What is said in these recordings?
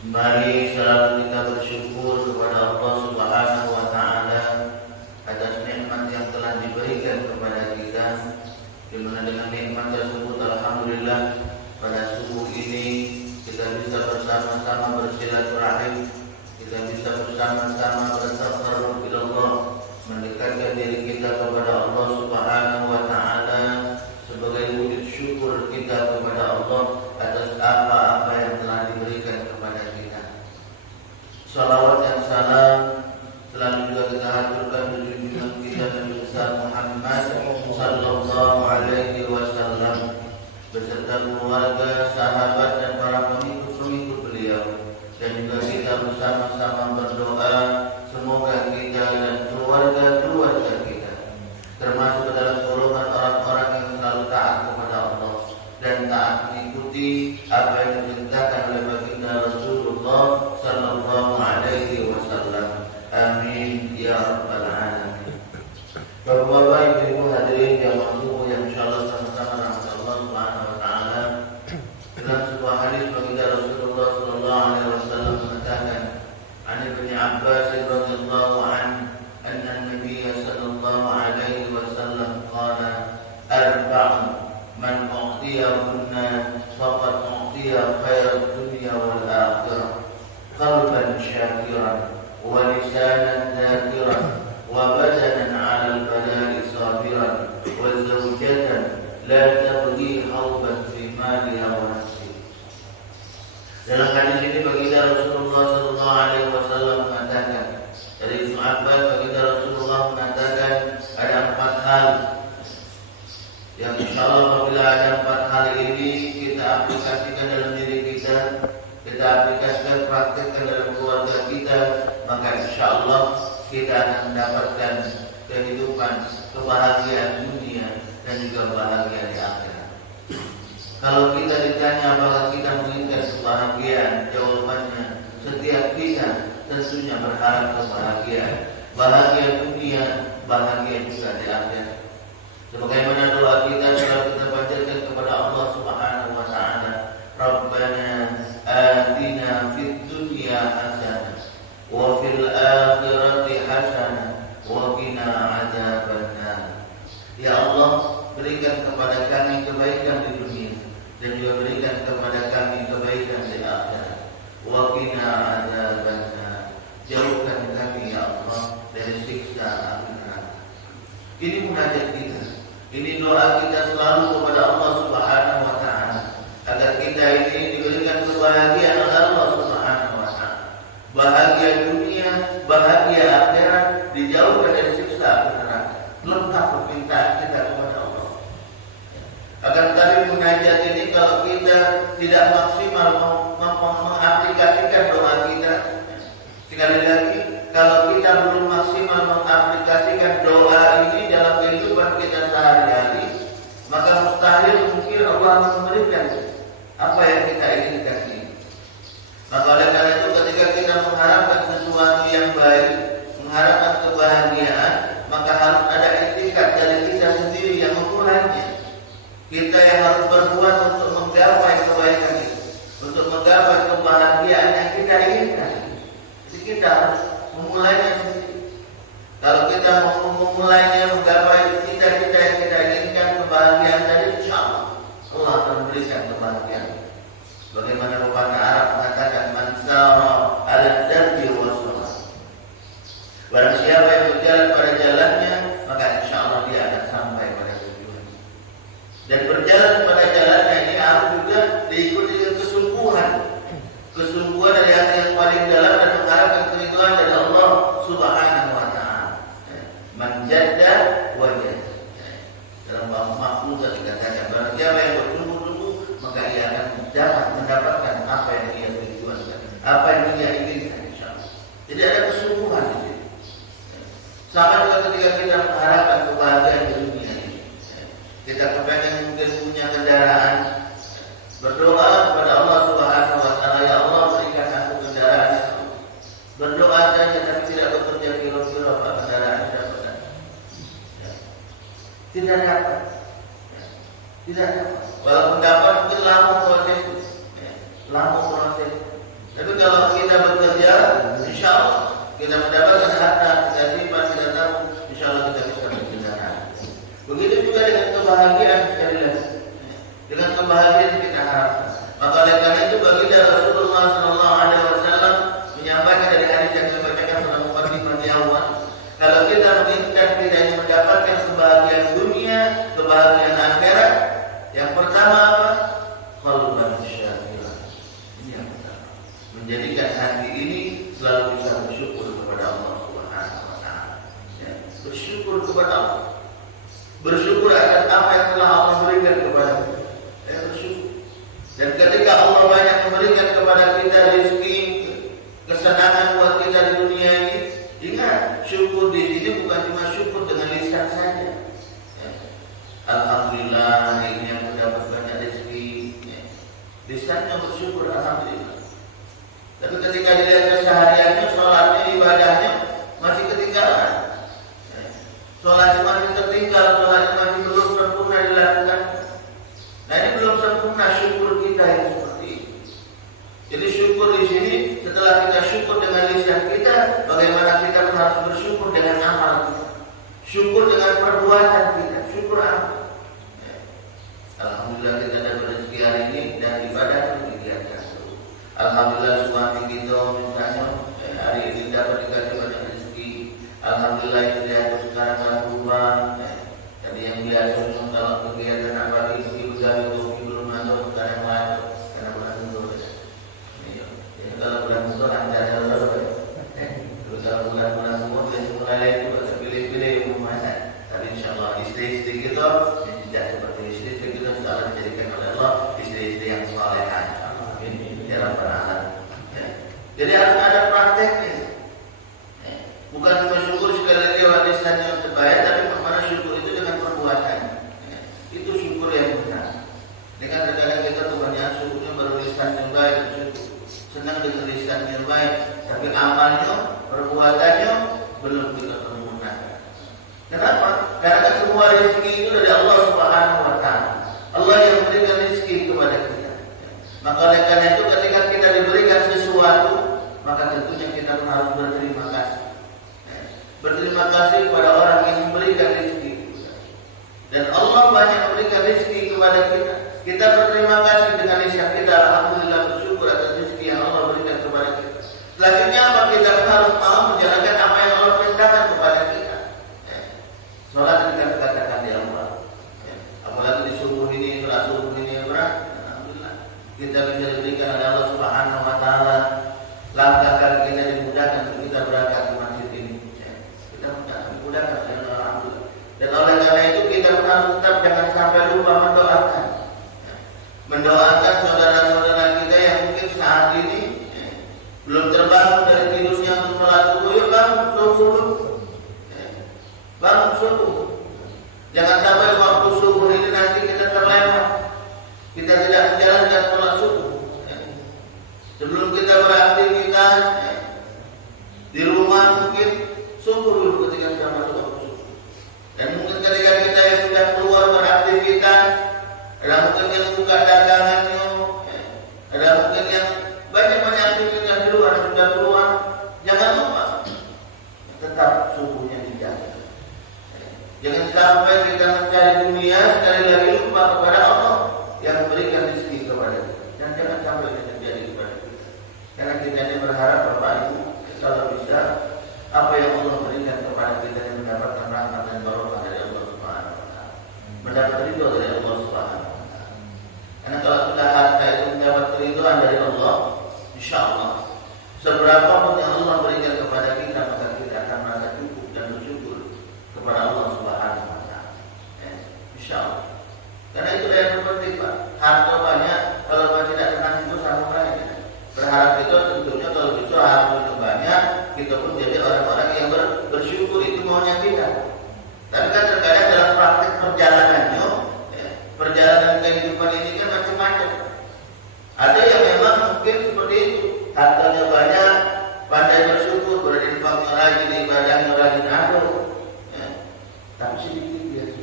Mari selalu kita bersyukur kepada Allah Subhanahu wa Ta'ala atas nikmat yang telah diberikan kepada kita, di mana dengan nikmat tersebut alhamdulillah pada subuh ini kita bisa bersama-sama bersilaturahim, kita bisa bersama-sama bertakarrub ila Allah, mendekatkan diri kita kepada Allah Subhanahu wa Ta'ala sebagai wujud syukur kita kepada Allah atas apa-apa yang telah diberikan kepada kita. Salawat dan salam selalu juga kita haturkan untuk junjungan kita Nabi besar Muhammad sallallahu alaihi wasallam beserta keluarga, sahabat dan para pengikut-pengikut beliau, dan juga kita bersama-sama berdoa semoga kita dan keluarga-keluarga kita termasuk dalam golongan orang-orang yang selalu taat kepada Allah dan taat mengikuti apa yang diperintahkan oleh baginda Rasulullah sallallahu alaihi wasallam. Amin ya rabbal alamin. Bapak-bapak, ibu-ibu hadirin yang mampu yang insyaallah sama-sama rahmat Allah Subhanahu wa taala. Dalam sebuah hadis baginda Rasulullah sallallahu alaihi wasallam mengatakan, "An Ibnu Abbas radhiyallahu anhu anna an-nabiy sallallahu alaihi wasallam qala arba'un man u'tiyahunna faqad u'tiya khairal dunya wal akhirah qalban syakiran wa lisanan dhakiran wa badanan 'alal bala'i sabiran wa zawjatan la tabghi hawban fi maliha wa nafsiha." Dalam hadis ini baginda Rasulullah sallallahu alaihi wasallam mengatakan, dari Ibnu Abbas baginda Rasulullah mengatakan ada 4 hal yang insyaallah apabila ada 4 hal ini kita aplikasikan dalam diri kita, kita aplikasikan, praktekkan dalam keluarga kita, maka insyaallah kita akan mendapatkan kehidupan, kebahagiaan dunia dan juga bahagia di akhirat. Kalau kita ditanya apakah kita menginginkan kebahagiaan, jawabannya setiap kita tentunya berharap kebahagiaan, bahagia dunia, bahagia juga di akhirat. Sebagaimana doa kita selalu kita panjatkan kepada Allah Subhanahu wa taala, Rabbana atina fid dunya hasanah wa fil akhirati hasanah wa qina adzabannar. Ya Allah, berikan kepada kami kebaikan di dunia dan juga berikan kepada kami kebaikan di akhirat. Wa qina adzabannar. Jauhkan kami ya Allah dari siksa api neraka. Ini munajat kita. Ini doa kita selalu kepada Allah Subhanahu wa taala agar kita ini diberikan kebahagiaan oleh Allah Subhanahu wa taala. Bahagia dunia, bahagia akhirat, dijauhkan dari siksa api neraka. Lengkap permintaan kita kepada Allah. Akan tetapi munajat ini kalau kita tidak maksimal mengaplikasikan doa kita, sekali lagi kalau kita belum maksimal mengaplikasikan doa ini dalam kehidupan kita sehari-hari, maka mustahil mungkin Allah memberikan apa yang kita inginkan ini. Maka oleh karena itu ketika kita mengharapkan sesuatu yang baik, mengharapkan kebahagiaan, maka harus ada etikat dari kita sendiri yang memulainya. Kita yang harus berbuat untuk menggapai kebaikan itu, untuk menggapai kebahagiaan yang kita inginkan. Jadi kita harus memulainya sendiri. Kalau kita mau memulainya menggapai cita-cita yang kita inginkan, kebahagiaan tadi, insyaallah Allah akan memberikan kebahagiaan. Bagaimana pepatah Arab mengatakan, man sara 'ala darbi wasara. Barang siapa yang berjalan pada jalannya, maka insyaallah dia akan sampai pada tujuan. Dan berjalan pada jalannya ini harus juga diikuti dengan kesungguhan. Kesungguhan dari hati yang paling dalam dan mengharapkan keridhaan dari Allah Subhanahu wa taala. Man jadda menjadikan hati ini selalu bisa bersyukur kepada Allah Subhanahu wa taala. Ya, bersyukur kepada Allah. Bersyukur atas apa yang telah Allah berikan kepada kita. Ya, bersyukur. Dan ketika Allah banyak memberikan kepada kita rezeki, kesenangan buat kita di dunia ini, ingat, syukur di sini bukan cuma syukur dengan lisan saja. Ya. Alhamdulillah, ini yang mendapat banyak rezeki. Ya. Lisannya bersyukur, alhamdulillah. Tapi ketika dilihat kesehariannya, sholatnya, ibadahnya masih ketinggalan. Ya. Sholatnya masih tertinggal, sholatnya masih belum sempurna dilakukan. Nah, ini belum sempurna syukur kita yang seperti ini. Jadi syukur di sini, setelah kita syukur dengan lisan kita, bagaimana kita harus bersyukur dengan amal kita. Syukur dengan perbuatan kita. Syukur apa? Ya. Alhamdulillah kita dapat rezeki hari ini dan ibadah kegiatan. Alhamdulillah suami kita misalnya hari ini dapat dikasih banyak rezeki. Alhamdulillah istri aku sekarang telah berubah. Jadi yang biasa kalau kegiatan apa lagi udah belum masuk sekarang masuk karena bulan Muharram. Kalau bulan Muharram lancar terus. Kalau bulan-bulan Muharram mulai itu pilih-pilih rumahnya. Tapi insyaallah istri-istri kita tidak seperti istri kita selalu dijadikan oleh Allah istri-istri yang salehah. Ya Rabbal Alamin. Jadi harus ada prakteknya. Bukan cuma syukur sekali lagi warisannya terbaik, tapi bagaimana syukur itu dengan perbuatan. Itu syukur yang benar. Dengan kadang-kadang kita kebanyakan syukurnya baru lisan yang baik, senang dengan lisan yang baik, tapi amalnya, perbuatannya belum kita sempurnakan. Kenapa? Karena semua rezeki itu dari Allah Subhanahu wa taala. Allah yang memberikan rezeki kepada kita. Maka oleh karena itu ketika kita diberikan sesuatu, maka tentunya kita harus berterima kasih. Berterima kasih kepada orang yang memberikan rezeki. Dan Allah banyak memberikan rezeki kepada kita. Kita berterima kasih dengan lisan kita. Alhamdulillah bersyukur atas rezeki yang Allah berikan kepada kita. Selanjutnya apa? Kita harus mau menjalankan apa yang Allah perintahkan kepada kita. Sholat kita katakan di Allah. Apalagi di subuh ini, sholat subuh ini berat. Alhamdulillah kita bisa diberikan oleh Allah Subhanahu wa taala. Langkah kaki kita dimudahkan untuk kita berangkat ke masjid ini. Kita mudahkan dengan alhamdulillah. Dan oleh karena itu kita harus tetap jangan sampai lupa mendoakan. Mendoakan saudara-saudara kita yang mungkin saat ini belum terbangun dari tidurnya untuk sholat subuh. Yuk bangun subuh. Bangun subuh. Jangan sampai waktu subuh ini nanti kita terlewat. Kita tidak menjalankan sholat subuh. Sebelum kita beraktivitas di rumah mungkin subuh dulu ketika kita masuk waktu subuh. Dan mungkin ketika kita yang sudah keluar beraktivitas, ada mungkin yang buka dagangannya, ada mungkin yang banyak-banyak aktivitas di luar sudah keluar. Jangan lupa tetap subuhnya dijaga. Jangan sampai kita mencari dunia sekali lagi lupa kepada Allah yang memberikan rezeki kepada kita. Dan jangan sampai ini terjadi kepada kita. Karena kita ini berharap Bapak Ibu kalau bisa apa yang Allah berikan kepada kita yang mendapatkan rahmat dan barokah dari Allah Subhanahu wa taala. Mendapat ridho dari Allah Subhanahu wa taala. Karena kalau sudah harta itu mendapat keridhaan dari Allah, insyaallah seberapa pun yang Allah berikan kepada kita maka kita akan merasa cukup dan bersyukur kepada Allah Subhanahu wa taala. Insyaallah. Karena itu yang terpenting, Pak. Harta banyak kalau masih tidak tenang itu sama banyak. Berharap itu tentunya kalau bisa harta banyak, kita pun jadi orang-orang yang bersyukur, itu maunya kita. Tapi kan terkadang dalam praktek perjalanannya, perjalanan kehidupan ini kan macam-macam. Ada yang memang mungkin seperti itu, hartanya banyak, pandai bersyukur, berinfaknya rajin, ibadahnya rajin, tapi sedikit biasa.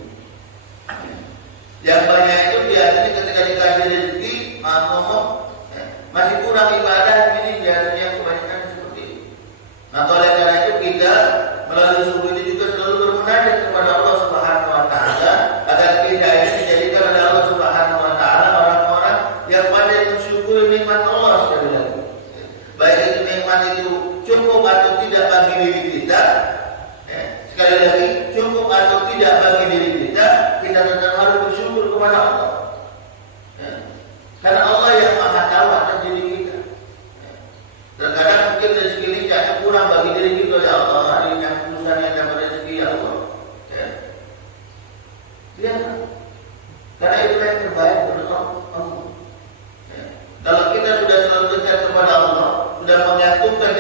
Yang banyak itu biasanya ketika dikasih rezeki, maaf ngomong, masih kurang ibadah, ini biasanya kebanyakan seperti itu. Maka oleh karena itu kita melalui subuh ini juga selalu bermunajat kepada Allah Subhanahu wa taala agar kita ini dijadikan oleh Allah Subhanahu wa taala orang-orang yang pandai mensyukuri nikmat Allah sekali lagi. Baik itu nikmat itu cukup atau tidak bagi diri kita. Sekali lagi, cukup atau tidak bagi diri kita, kita tetap harus bersyukur kepada Allah. Karena Allah yang Maha tahu atas diri kita.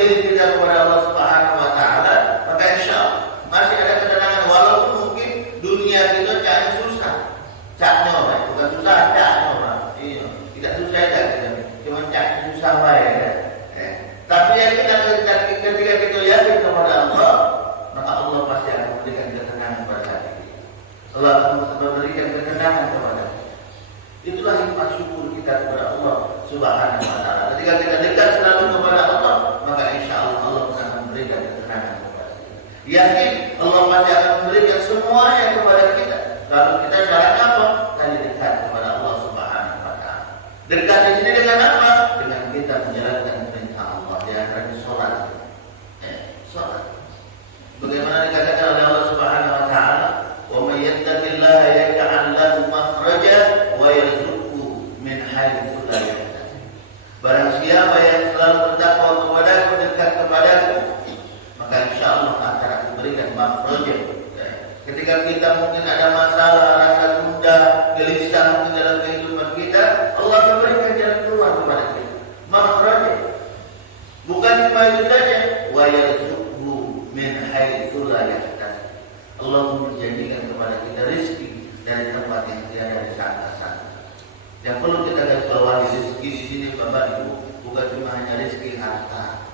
diri kita kepada Allah Subhanahu wa taala, maka insyaallah masih ada ketenangan walaupun mungkin dunia kita caknya susah. Caknya orang, bukan susah, caknya orang. Iya, tidak susah dah kita. Cuma caknya susah bae ya. Tapi yang ketika kita yakin kepada Allah, maka Allah pasti akan memberikan ketenangan kepada kita. Allah akan memberikan ketenangan kepada kita. Itulah hikmah syukur kita kepada Allah Subhanahu wa taala. Ketika kita dekat selalu kepada Allah, maka insyaallah Allah akan memberikan ketenangan kepada kita. Yakin Allah pasti akan memberikan semuanya kepada kita. Lalu kita caranya apa? Dari dekat kepada Allah Subhanahu wa taala. Dekat di sini dengan apa? Dengan kita menjalankan perintah Allah, yaitu salat. Salat. Bagaimana dikatakan oleh Allah Subhanahu wa taala, "Wa may yattaqillaha yaj'al lahu makhraja wa yarzuqhu min haitsu la yahtasib." Barang siapa yang selalu bertakwa kepadaku, dekat kepadaku, maka insyaallah akan aku berikan makhraja. Ketika kita mungkin ada masalah, rasa gundah, gelisah mungkin dalam kehidupan kita, Allah akan berikan jalan keluar kepada kita. Makhraja. Bukan cuma itu saja, wa yarzuqhu min haitsu la yahtasib. Allah menjanjikan kepada kita rezeki dari tempat yang tiada disangka-sangka. Yang perlu kita garis bawahi rezeki di sini Bapak Ibu bukan cuma hanya rezeki harta,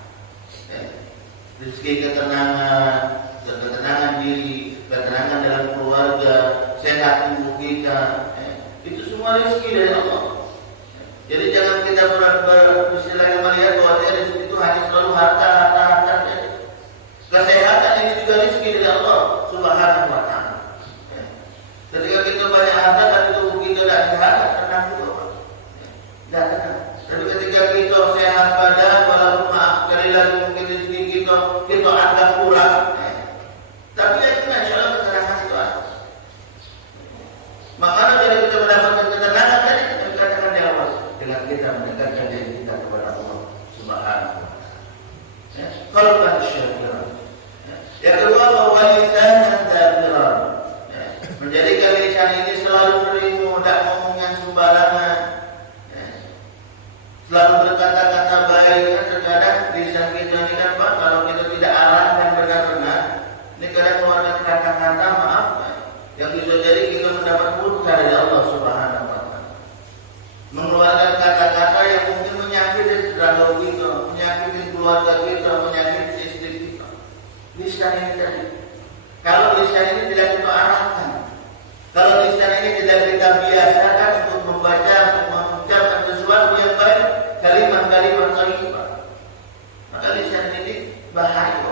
rezeki ketenangan diri, ketenangan dalam keluarga, sehat tubuh kita, itu semua rezeki dari Allah. Jadi jangan kita beristilahnya melihat bahwa rezeki itu hanya selalu harta. Kesehatan ini juga rezeki dari Allah Subhanahu wa taala. Ketika kita banyak harta tapi tubuh kita tidak sehat, tenang juga Pak. Tidak tenang. Tapi ketika kita sehat badan, walaupun maaf sekali lagi mungkin rezeki kita agak kurang. Tapi itu insyaallah ketenangan itu ada. Makanya dari kita mendapatkan ketenangan tadi kita katakan di awal dengan kita mendekatkan diri kita kepada Allah Subhanahu wa taala. Qalban syakiran. Yang kedua bahwa lisanan dzakiran. Menjadikan lisan ini selalu berimu, tidak ngomong yang sembarangan. Selalu berkata-kata baik. Terkadang lisan kita ini kan Pak, kalau kita tidak arahkan benar-benar, ini kadang keluarkan kata-kata maaf yang bisa jadi kita mendapat murka dari Allah Subhanahu wa taala. Mengeluarkan kata-kata yang mungkin menyakiti tetangga kita, menyakiti keluarga kita, menyakiti istri kita. Lisan ini tadi. Kalau lisan ini tidak kita arahkan, kalau lisan ini tidak kita biasakan untuk membaca, untuk mengucapkan sesuatu yang baik, kalimat-kalimat thayyibah, maka lisan ini bahaya.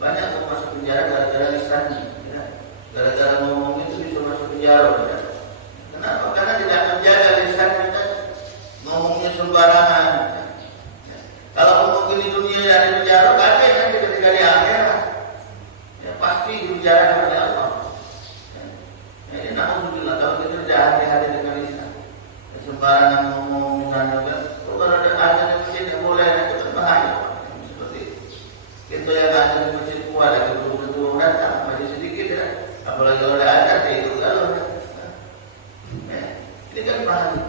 Banyak yang masuk penjara gara-gara lisannya, ya. Gara-gara ngomong itu bisa masuk penjara. Ya. Kenapa? Karena tidak menjaga lisan kita, ngomongnya sembarangan. Ya. Kalau mungkin di dunia ada penjara, ada nanti ketika di akhirat, ya pasti dipenjara oleh Allah. Ya, na'udzubillah kalau kita tidak hati-hati dengan lisan, sembarangan ngomong misalnya kan, kalau ada yang tidak boleh, itu berbahaya. Seperti itu. Itu yang ada di masjid kuat, ada betul-betul datang, masih sedikit ya. Apalagi kalau ada adat itu kalau ini kan bahaya.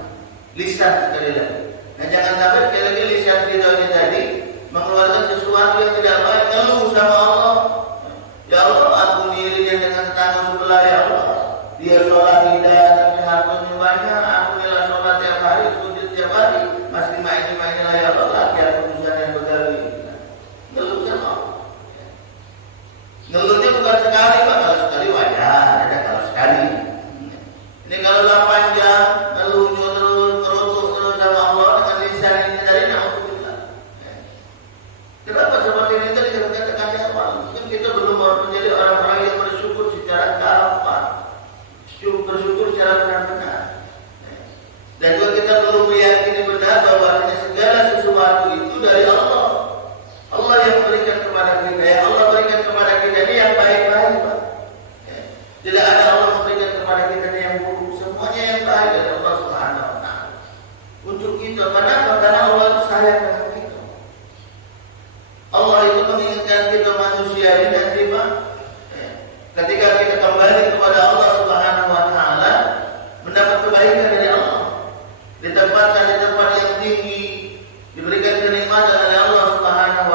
Lisan sekali lagi. Nah jangan sampai sekali lagi lisan kita ini tadi mengeluarkan sesuatu yang tidak baik, ngeluh sama Allah. Ya Allah, ampuni dirinya dengan tetangga sebelah ya Allah. Dia sholat tidak tapi hartanya banyak, ampunilah sholat tiap hari, sujud tiap hari, masih main-main lah ya Allah, lagi aku urusan yang begawi. Ngeluh sama Allah. Ngeluhnya bukan sekali Pak, kalau sekali wajar, ada kalau sekali. Ini kalau 8 jam ngeluhnya terus sama Allah dengan lisan ini dari na'udzubillah. Kenapa seperti ini tadi saya katakan di awal? Mungkin kita belum menjadi orang-orang yang bersyukur secara kafah, bersyukur secara benar-benar. Dan juga kita perlu meyakini benar bahwa segala sesuatu itu dari Allah. Allah yang memberikan kepada kita, yang Allah berikan kepada kita ini yang baik-baik Pak. Tidak ada Allah memberikan kepada kita yang buruk, semuanya yang baik dari Allah Subhanahu wa taala. Untuk kita, karena Allah itu sayang dengan kita. Allah itu mengingatkan kita manusia ini nanti Pak, ketika kita kembali kepada Allah Subhanahu wa taala, mendapat kebaikan dari Allah. Ditempatkan di tempat yang tinggi, diberikan kenikmatan oleh Allah Subhanahu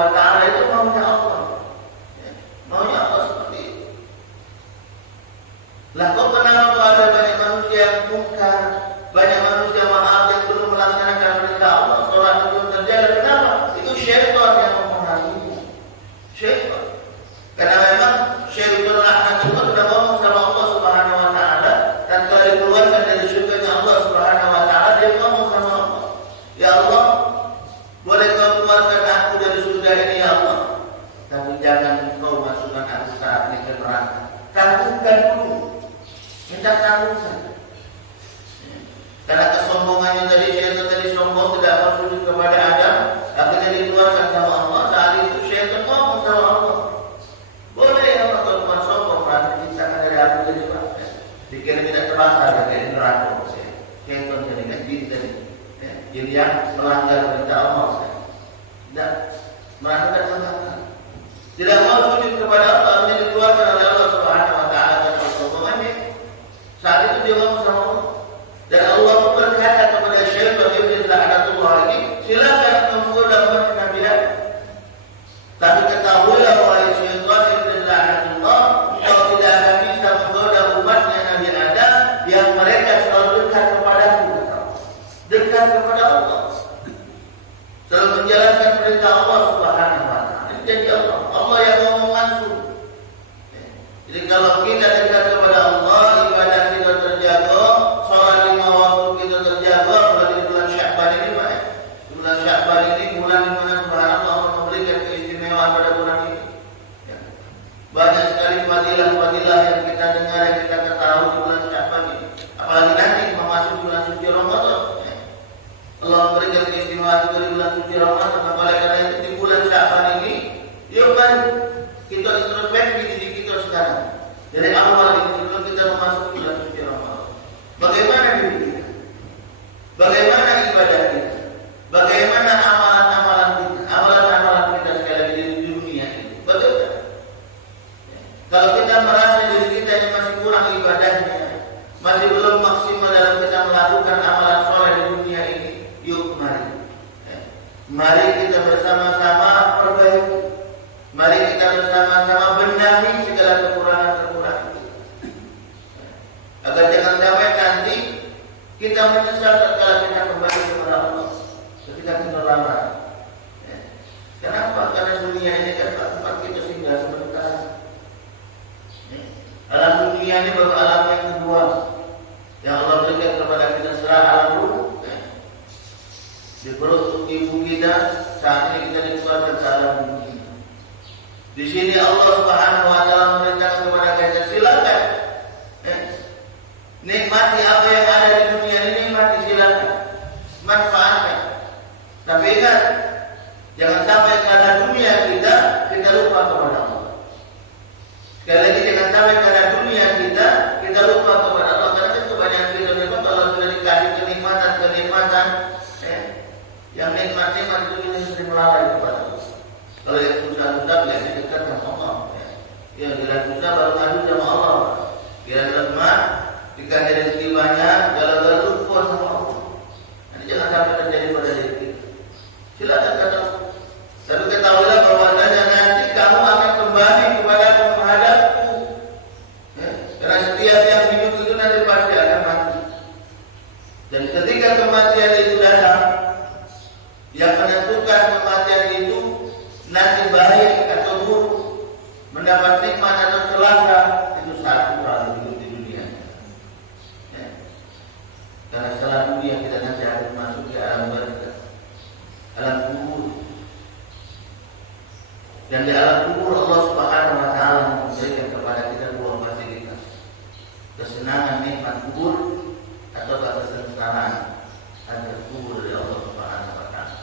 merasakan manfaat. Tidak mau sujud kepada Allah, artinya dikeluarkan oleh Allah Subhanahu wa taala dari kesombongannya. Saat itu dia ngomong sama Allah. Dan Allah berkata kepada syaitan iblis laknatullah ini, silakan menggoda umat Nabi Adam. Tapi ketahuilah wahai syaitan iblis laknatullah, kau tidak akan bisa menggoda umatnya Nabi Adam yang mereka selalu dekat kepadaku, dekat kepada Allah, selalu menjalankan perintah Allah Subhanahu wa taala. Jadi Allah yang ngomong langsung. Jadi kalau kita dekat kepada Allah, ibadah kita terjaga, sholat 5 waktu kita terjaga, apalagi di bulan Sya'ban ini, Pak. Di bulan Sya'ban ini bulan di mana Subhanallah Allah memberikan keistimewaan pada bulan ini. Ya. Banyak sekali fadilah-fadilah yang kita dengar, yang kita ketahui di bulan Sya'ban ini. Apalagi nanti memasuki bulan suci Ramadan. Ya. Allah memberikan keistimewaan juga di bulan suci Ramadan. Oleh karena itu di bulan Sya'ban ini, yuk mari kita introspeksi diri kita sekarang. Dari awal ini sebelum kita memasuki bulan suci Ramadan. Bagaimana diri kita? Bagaimana ibadah kita? Bagaimana amalan-amalan kita? Amalan-amalan kita sekali lagi di dunia ini. Bagaimana? Kalau kita merasa diri kita ini masih kurang ibadahnya, masih belum maksimal dalam kita melakukan amalan soleh di dunia ini, yuk mari. Mari kita bersama-sama perbaiki. Mari kita bersama-sama benahi segala kekurangan-kekurangan kita. Agar jangan sampai nanti kita menyesal tatkala kita kembali kepada Allah ketika kita lamar. Kenapa? Karena dunia ini kan tempat kita singgah sementara. Alam dunia ini baru alam yang kedua yang Allah berikan kepada kita setelah alam ruh. Di perut ibu kita saat ini kita dikeluarkan ke alam dunia. Di sini Allah Subhanahu wa taala memerintahkan kepada kita, silakan nikmati apa yang ada di dunia ini, nikmati, silakan manfaatkan. Tapi ingat, jangan sampai karena dunia kita lupa kepada Allah. Sekali lagi, jangan sampai karena dunia kita lupa kepada Allah. Karena kebanyakan kita memang kalau sudah dikasih kenikmatan, yang nikmat-nikmat itu kita sering melalui kepada Allah. Kalau yang susah-susah biasanya dekat sama Allah. Ya, bila susah baru ngadu sama Allah. Bila lemah, dikasih rezeki banyak, galau-galau lupa sama Allah. Nanti jangan sampai terjadi pada diri kita. Silakan kata. Tapi ketahuilah bahwasanya nanti kamu akan kembali kepada menghadapku. Karena setiap yang hidup itu nanti pasti akan mati. Dan ketika kematian itu datang, yang menentukan kematian itu nanti baik atau buruk, mendapat nikmat atau celaka, itu satu kali hidup di dunia. Ya. Karena setelah dunia kita nanti harus masuk ke alam barzakh, alam kubur. Dan di alam kubur Allah Subhanahu wa taala memberikan kepada kita dua fasilitas. Kesenangan nikmat kubur atau kesengsaraan ada kubur dari Allah Subhanahu wa taala.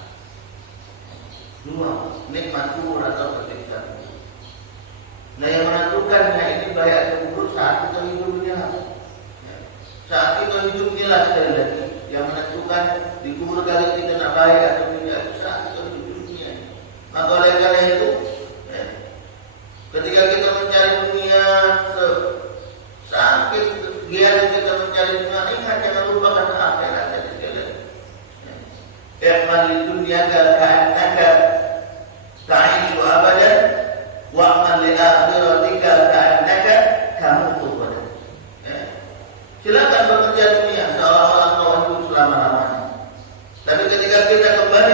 Dua, nikmat kubur atau kesiksa kubur. Nah, yang menentukannya ini baik atau kubur saat kita hidup dunia. Saat kita hidup dunia sekali lagi, yang menentukan di kubur kali kita nak baik atau tidak saat kita hidup dunia. Maka oleh karena itu, ketika kita mencari dunia, sampai giat kita mencari dunia, ingat jangan lupakan akhirat tadi sekali lagi. I'mal dunya ka'annaka ta'ishu abadan wa'mal li akhiratika ka'annaka tamutu abadan. Silakan bekerja dunia seolah-olah kau hidup selama-lamanya. Tapi ketika kita kembali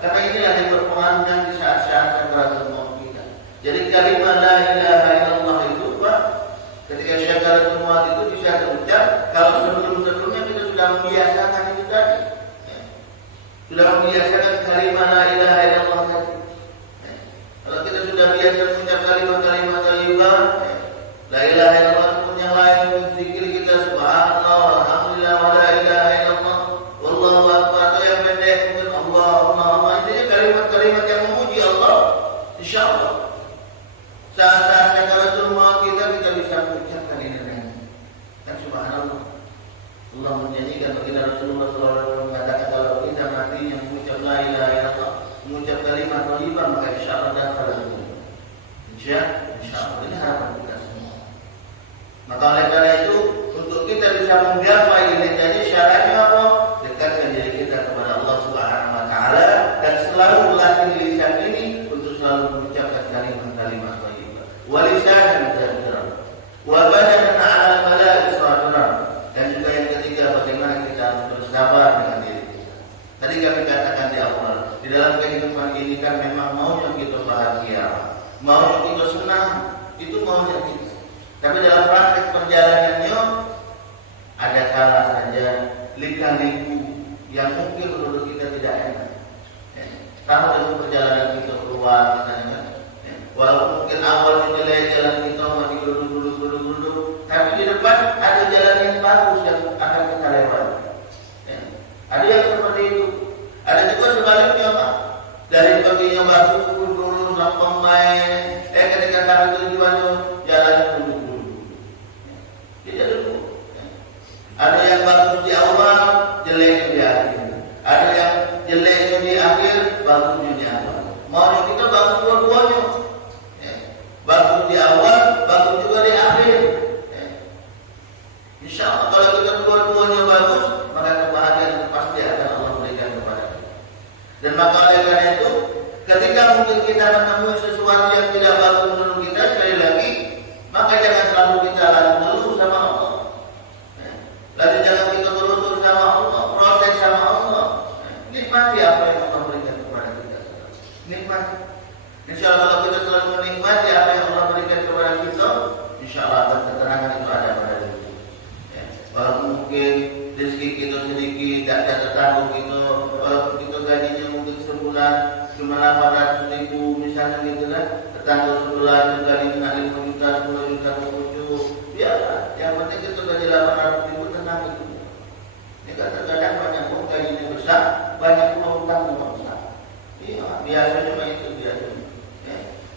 Karena inilah yang berpengaruh di saat-saat sakaratul maut kita. Jadi kalimat la ilaha illallah itu Pak, ketika sakaratul maut itu bisa terucap kalau sebelum-sebelumnya kita sudah membiasakan itu tadi. Sudah membiasakan kalimat la ilaha illallah tadi. Kalau kita sudah biasa mengucap kalimat-kalimat thayyibah, la ilaha illallah pun yang lain zikir kita subhanallah, alhamdulillah, wa la ilaha illallah, wallahu akbar, atau yang pendek mungkin Allahumma, ini kalimat-kalimat yang memuji Allah. Insyaallah saat-saat sakaratul maut kita bisa mengucapkan ini kan subhanallah. Allah menjanjikan baginda Rasulullah SAW mengatakan kalau kita mati yang mengucap la ilaha illallah, mengucap kalimat thayyibah, maka insyaallah dapat surga. Insyaallah ini harapan kita semua. Maka oleh karena itu untuk kita bisa menggapai ini jadi syaratnya apa? Dekatkan diri kita kepada Allah Subhanahu wa taala dan selalu latih lisan ini untuk selalu mengucapkan kalimat-kalimat thayyibah. Wa lisanan dzakira wa badanan 'ala al-bala'i sabira. Dan juga yang ketiga bagaimana kita harus bersabar dengan diri kita. Tadi kami katakan di awal, di dalam kehidupan ini kan memang maunya kita bahagia, maunya kita senang, itu maunya kita. Tapi dalam praktek perjalanannya ada kala saja lika-liku yang mungkin menurut kita tidak enak. Sama dengan perjalanan kita keluar misalnya, walaupun mungkin awalnya jelek jalan kita masih geruduk-geruduk, tapi di depan ada jalan yang bagus yang akan kita lewati. Ada yang seperti itu. Ada juga sebaliknya Pak. Dari paginya bagus dulu sampai main, ketika sampai tujuannya jalannya dulu. Tidak dulu. Ada yang bagus di awal, jeleknya di akhir. Ada yang jeleknya di akhir, bagusnya di awal. Mau kita bagus dua-duanya. Bagus di awal, bagus juga di akhir. Insyaallah kalau kita dua-duanya bagus, maka kebahagiaan pasti akan Allah berikan kepada kita. Dan maka oleh karena itu, ketika mungkin kita menemui sesuatu yang tidak bagus menurut kita, sekali lagi, maka jangan selalu kita lalu ngeluh sama Allah. Lalu jangan kita berlutut sama Allah, protes sama Allah. Nikmati apa yang Allah berikan kepada kita. Nikmati. Insyaallah kalau kita selalu menikmati apa yang Allah berikan kepada kita, insyaallah akan ketenangan itu ada pada diri. Walaupun mungkin rezeki kita sedikit, tidak tertanggung kita, walaupun kita gajinya mungkin sebulan cuma 800.000 misalnya gitu kan, tetangga sebelah itu gajinya 5 juta, 10 juta, 20 juta, ya, yang penting kita gaji 800.000 tenang itu. Ini kadang-kadang banyak pun gajinya besar, banyak pun hutang besar. Iya, biasanya itu biasanya.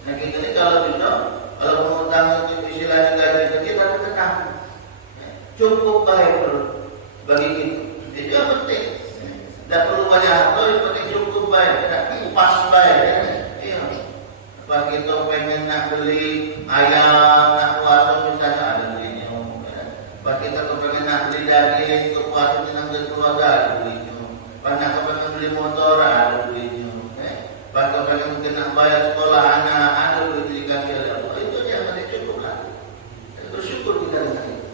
Nah kita ini kalau bisa, kalau mengutang itu istilahnya gaji kecil tapi tenang. Cukup baik bagi kita. Itu yang penting. Tidak perlu banyak harta, yang penting cukup baik, pas baik. Iya. Pas kita pengen nak beli ayam, nak puasa misalnya ada belinya. Pas kita pengen nak beli daging, untuk puasa dengan keluarga ada belinya. Pas kita pengen beli motor ada belinya. Pas kita pengen mungkin nak bayar sekolah anak ada beli dikasih oleh Allah. Itu yang penting cukup lah. Bersyukur kita dengan itu.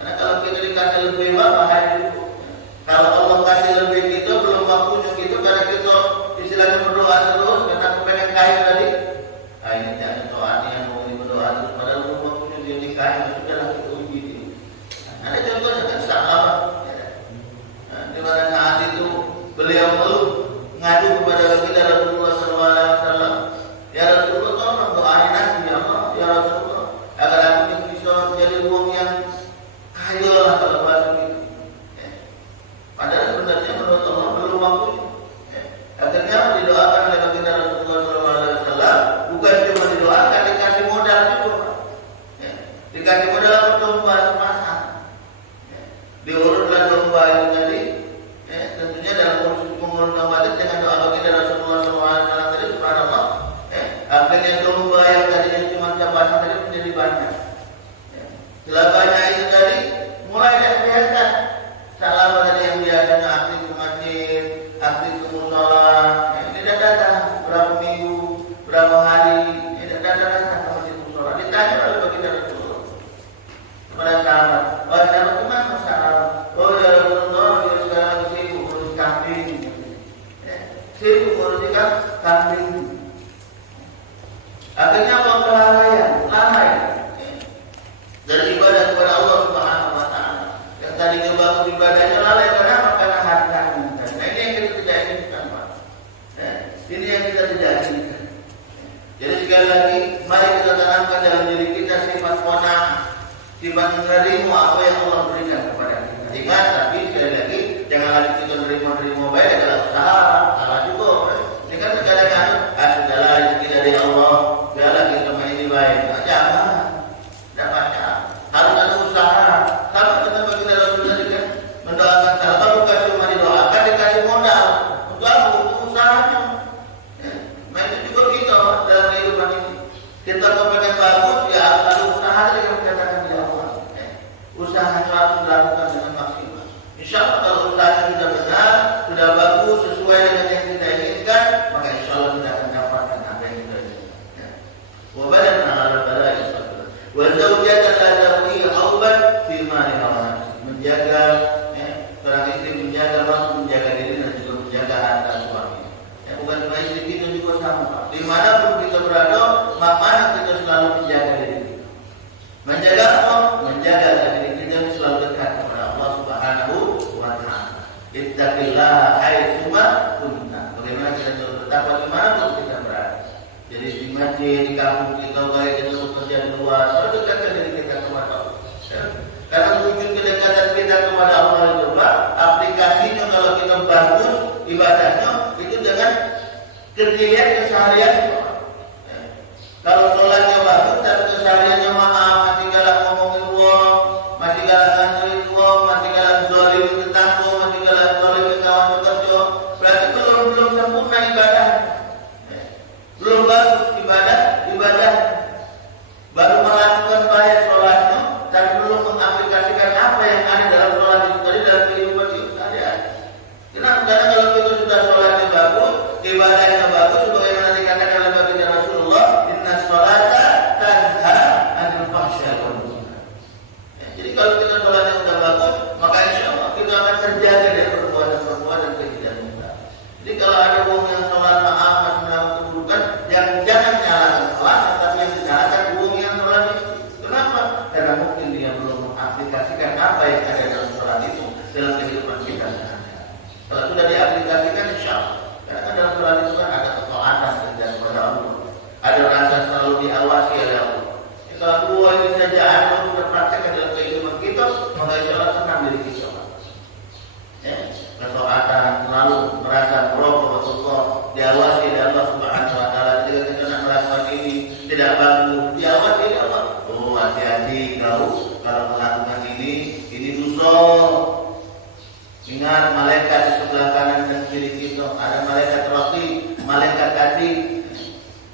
Karena kalau kita dikasih lebih bahaya itu. Kalau Allah kasih lebih kita belum waktunya kita karena kita istilahnya berdoa terus karena kepengen kaya tadi. Ini jangan doanya yang mau berdoa terus padahal belum waktunya dia nikah sudahlah kita uji dia. Ada contohnya kan sahabat. Di mana saat itu beliau ngadu kepada baginda Rasulullah SAW. Ya Rasulullah tolong doain aku ya Allah, ya Rasulullah agar aku bisa menjadi uang yang kaya lah kalau bahasa gitu. Padahal sebenarnya menurut Allah belum waktunya. Akhirnya didoakan oleh baginda Rasulullah SAW, bukan cuma didoakan, dikasih modal juga. Dikasih modal apa domba sepasang. Diurutlah domba itu tadi. Tentunya dalam proses mengurut domba itu dengan doa baginda Rasulullah SAW. sibuk mengurusikan kambing. Akhirnya apa? Kelalaian, lalai dari ibadah kepada Allah Subhanahu wa Ta'ala. Yang tadi kebangun ibadahnya lalai karena hartanya. Nah, ini yang kita tidak inginkan, Pak. Ini yang kita tidak inginkan. Jadi sekali lagi, mari kita tanamkan dalam diri kita sifat qanaah, sifat menerima apa yang Allah berikan kepada kita. Ingat, tapi sekali lagi, jangan lagi kita menerima baik adalah usaha, salah juga. Ini kan kadang-kadang, sudahlah rezeki dari Allah, biarlah kita main baik. Jangan, dapatnya harus ada usaha. Sama kenapa kita Rasulullah juga mendoakan sahabat bukan cuma didoakan, dikasih modal untuk apa? Untuk usahanya. Nah itu juga kita dalam kehidupan ini. Kita kepengen bagus, ya harus ada usaha yang dikatakan di awal. Usahanya harus dilakukan dengan maksimal. Insya Allah kalau usahanya sudah benar, sudah bagus, sesuai dengan yang kita inginkan, maka insya Allah kita akan dapatkan apa yang kita inginkan. Wabarakatuh ala balai astagfirullah. Wa zawjatan la tawi auban fi maliha wa nafsiha. Menjaga seorang istri menjaga waktu, menjaga diri dan juga menjaga harta suami. Bukan cuma istri kita juga sama, Pak. Dimanapun kita berada, maka kita selalu menjaga diri kita. Menjaga apa? Menjaga diri kita selalu dekat kepada Allah Subhanahu wa Ta'ala. Ittaqillaha haitsuma kunta. Bagaimana kita selalu bertakwa dimanapun kita berada. Jadi di masjid, di kampung kita, baik kita bekerja di luar, selalu dekatkan diri kita kepada Allah. Karena wujud kedekatan kita kepada Allah itu, Pak, aplikasinya kalau kita bagus ibadahnya itu dengan kedirian keseharian. Kalau sholatnya bagus tapi kesehariannya maaf, masih galak ngomongin uang, masih galak ngancurin uang, masih galak zalimin tetangga, masih galak zalimin kawan bekerja, berarti belum sempurna ibadah. Belum bagus ibadah baru melakukan baik sholatnya tapi belum mengaplikasikan apa yang ada dalam sholat itu tadi dalam kehidupan kita sehari-hari. Kenapa? Karena kalau kita sudah sholatnya bagus, ibadahnya bagus, sebagaimana dikatakan oleh baginda Rasulullah, inna sholata tanha 'anil fahsya'i wal munkar. Jadi kalau kita sholatnya sudah bagus, maka insya Allah kita akan terjaga dari perbuatan-perbuatan kejian munkar. Jadi kalau ada orang yang sholat maaf masih melakukan keburukan, jangan nyalakan sholat, tapi yang disalahkan orang yang sholat itu. Kenapa? Karena mungkin dia belum mengaplikasikan apa yang ada dalam sholat itu dalam kehidupan kita sehari-hari. Kalau sudah diaplikasikan, insya Allah. Karena kan dalam sholat itu kan ada ketaatan dan kepada Allah. Ada rasa selalu diawasi oleh Allah. Kalau dua ini saja ada sudah praktekkan dalam kehidupan kita, maka insya Allah senang diri kita. Ketaatan selalu merasa Allah diawasi oleh Allah Subhanahu wa Ta'ala. Jika kita nak melakukan ini tidak bagus, diawasi oleh Allah. Oh, hati-hati kau kalau melakukan ini dosa. Ingat malaikat di sebelah kanan dan kiri kita, ada malaikat raqib, malaikat katib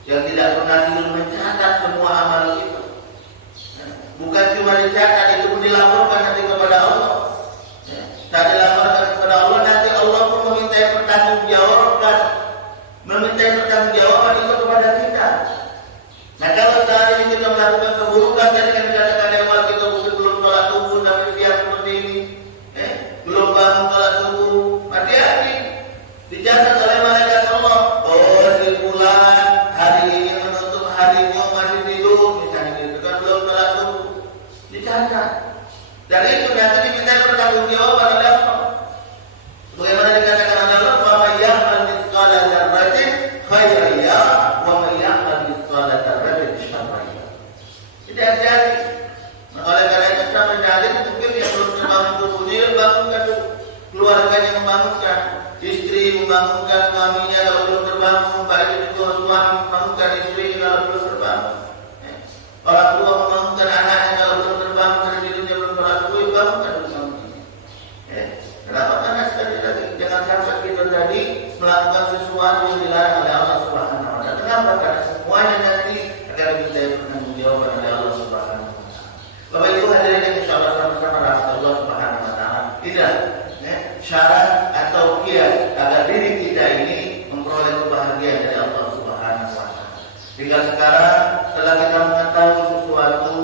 yang tidak pernah tidur mencatat semua amal kita. Bukan cuma dicatat, itu pun dilaporkan nanti kepada Allah. Tak dilaporkan kepada Allah, nanti Allah pun meminta pertanggungjawaban, itu kepada kita. Nah kalau saat ini kita melakukan keburukan, tadi kan dikatakan yang awal kita mungkin belum sholat subuh sampai siang seperti ini, belum bangun sholat subuh, hati-hati, dicatat oleh malaikat Allah. Oh si fulan hari ini menutup harimu masih tidur, misalnya gitu kan, belum sholat subuh, dicatat. Dari itu nanti diminta pertanggungjawaban oleh Allah. Bagaimana dikatakan oleh Allah, "Faman ya'mal mithqala dzarratin khairan yarah wa man ya'mal mithqala dzarratin syarran yarah." Jadi hati-hati. Oleh karena itu sampai hari mungkin yang belum terbangun tubuhnya bangunkan dulu. Keluarganya membangunkan, istri membangunkan suaminya kalau belum terbangun, baik juga suami membangunkan istrinya kalau belum terbangun. Orang tua membangunkan anaknya kalau belum terbangun dari tidurnya belum sholat subuh, bangunkan dulu suaminya. Kenapa? Karena sekali lagi jangan sampai kita tadi melakukan sesuatu yang dilarang oleh Allah Subhanahu wa Ta'ala. Kenapa? Karena semuanya nanti akan diminta pertanggungjawaban oleh Allah Subhanahu wa Ta'ala. Bapak Ibu hadirin yang insyaallah sama-sama rahmat Allah Subhanahu wa Ta'ala. Tidak syarat atau kiat agar diri kita ini memperoleh kebahagiaan dari Allah Subhanahu wa Ta'ala. Tinggal sekarang setelah kita mengetahui sesuatu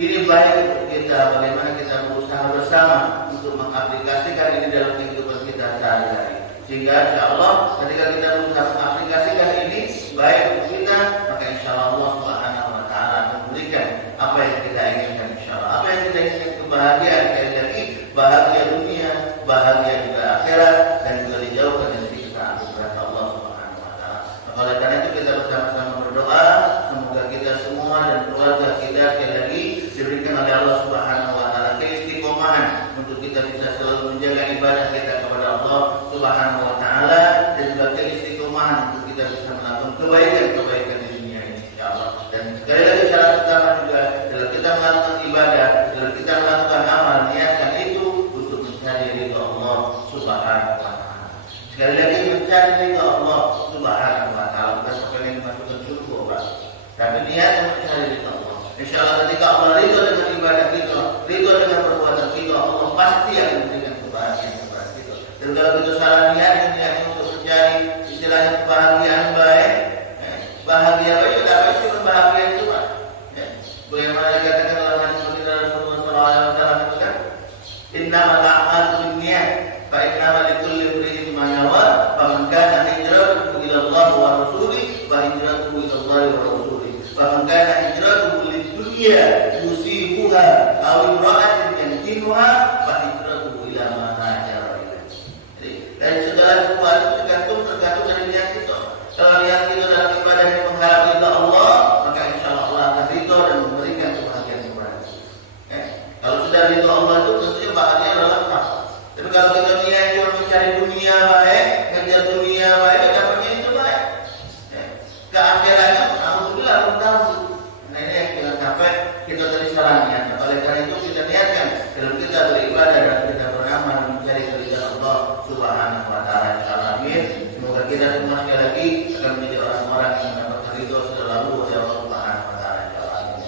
ini baik untuk kita, bagaimana kita berusaha bersama untuk mengaplikasikan ini dalam kehidupan kita sehari-hari. Sehingga insya Allah ketika kita kebaikan-kebaikan di dunia ini, insyaallah. Dan sekali lagi syarat utama juga dalam kita melakukan ibadah, dalam kita melakukan amal, niatkan itu untuk mencari ridha Allah Subhanahu wa taala. Sekali lagi mencari ridha Allah Subhanahu wa taala, bukan sekali masuk ke surga, Pak. Tapi niatnya mencari ridha Allah. Insyaallah ketika Allah ridha dengan ibadah kita, ridha dengan perbuatan kita, Allah pasti akan memberikan kebahagiaan kepada kita. Dan kalau kita salah niatnya untuk mencari istilahnya kebahagiaan baik, bahagia baik tidak baik cuma bahagia itu, Pak. Bagaimana dikatakan dalam hadis Rasulullah SAW itu kan, innamal a'malu binniyat, fa innamal likulli imri'in ma nawa, faman kana hijratuhu ila Allah wa rasulih, fa hijratuhu ila Allah wa rasulih. Faman kana hijratuhu lid-dunya yusibuha aw imra'atin yankihuha, fa hijratuhu ila ma hajara ilaihi. Jadi dari segala sesuatu tergantung dari niat kita. Kalau niat kita dalam ibadah yang mengharap ridha Allah, maka insyaallah Allah akan ridha dan memberikan kebahagiaan kepada kita. Kalau sudah ridha Allah itu tentunya bahagia adalah lengkap. Tapi kalau kita niat cuma mencari dunia baik, ngejar dunia baik, dapatnya itu baik. Ke akhiratnya, alhamdulillah belum tahu. Nah ini yang kita sampai kita tadi salah niat. Oleh karena itu kita niatkan dalam kita beribadah dan kita beramal mencari keridhaan Allah Subhanahu wa taala. Insyaallah amin. Semoga kita semua sekali lagi akan menjadi orang-orang yang mendapatkan ridho selalu oleh Allah Subhanahu wa taala. Insyaallah amin.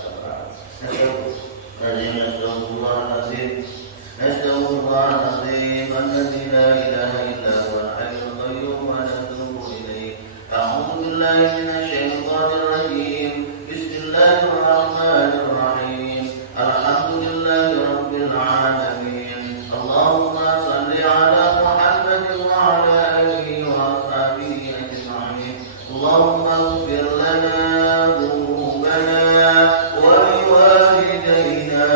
Astagfirullahalazim. Astagfirullahalazim. Alladzi la ilaha illa huwal hayyul qayyum wa natubu ilaih. A'udzu billahi minasy syaithanir rajim. Bismillahirrahmanirrahim. Alhamdulillahi rabbil alamin. Allahumma shalli ala Muhammad wa ala alihi wa ashabihi ajma'in. Allahumma ighfir lana dhunubana wa liwalidayna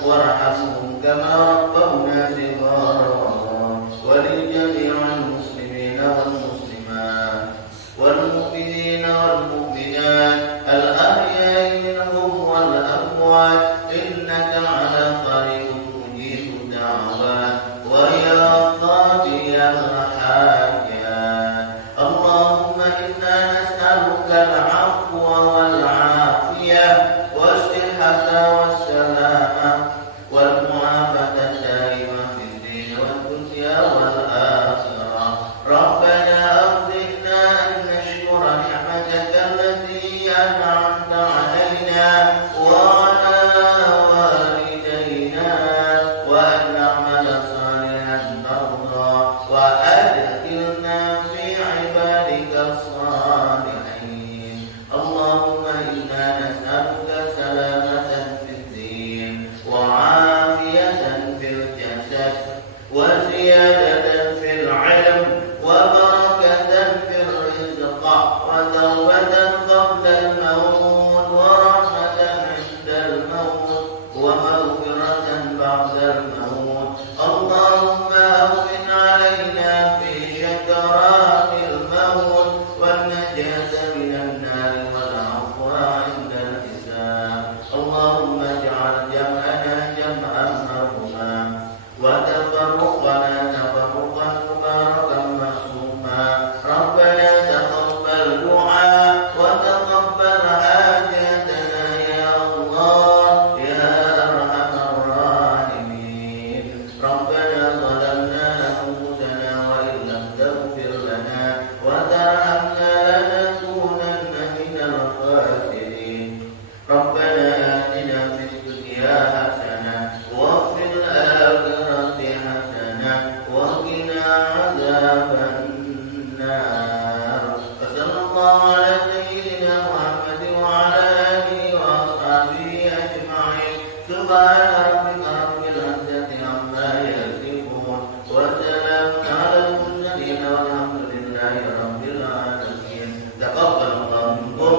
warhamhum kama rabbawna shighara wa lijami'il muslimina wal muslimat wal mu'minina wal mu'minat al ahya'i minhum wal amwat innaka 'ala qaribun mujibud da'wat wa ya qadiyal hajat. Allahumma inna nas'aluka al-'afwa wal 'afiyah was-sihhata was-salamah wal mu'afata daimah fid din wad dunya wal akhirah. Rabbana awzi'na an nashkura ni'mataka allati an'amta 'alaina wa 'ala walidayna wa an na'mala salihan tarda wa adkhilna fi 'ibadika as-salihin. Allahumma inna nas'aluka salamatan fid din wa 'afiyatan fil jasad wa ziyadatan fil 'ilm wa barakatan fil rizq wa tawbatan qabla al-maut wa rahmatan 'inda al-maut wa maghfiratan ba'da al-maut. Allahumma awwin 'alaina fi shakaratil maut wan najata minan nar wal 'afwa 'inda al-hisab. Allahumma ij'al jam'ana jam'an marhuma wa tafarruqana tafarruqan mubarakan ma'suma. Rabbana taqabbal du'a wa taqabbal hajatana ya Allah ya arhamar rahimin. Rabbana zalamna anfusana wa in lam taghfir lana wa tarhamna lanakunanna minal khasirin. Rabbana atina fid dunya hasanah wa fil akhirati hasanah wa qina adzaban nar. Sallallahu ala sayyidina Muhammad wa ala alihi wa ashabihi ajma'in. Subhana rabbika rabbil izzati amma yasifun wa salamun ala al-mursalin walhamdulillahi rabbil alamin. Taqabbalallahu minkum.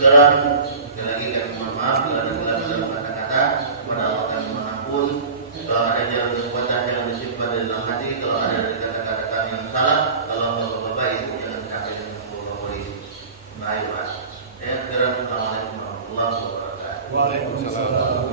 Sekarang sekali lagi kami mohon maaf bila ada kesalahan dalam kata-kata. Kepada Allah kami mohon ampun. Kalau ada jalan kekuatan yang disimpan di dalam hati, kalau ada dari kata-kata kami yang salah, kalau bapak-bapak ibu jangan sampai dengan polisi. Mari Pak. Sekarang Assalamualaikum warahmatullahi wabarakatuh. Waalaikumsalam.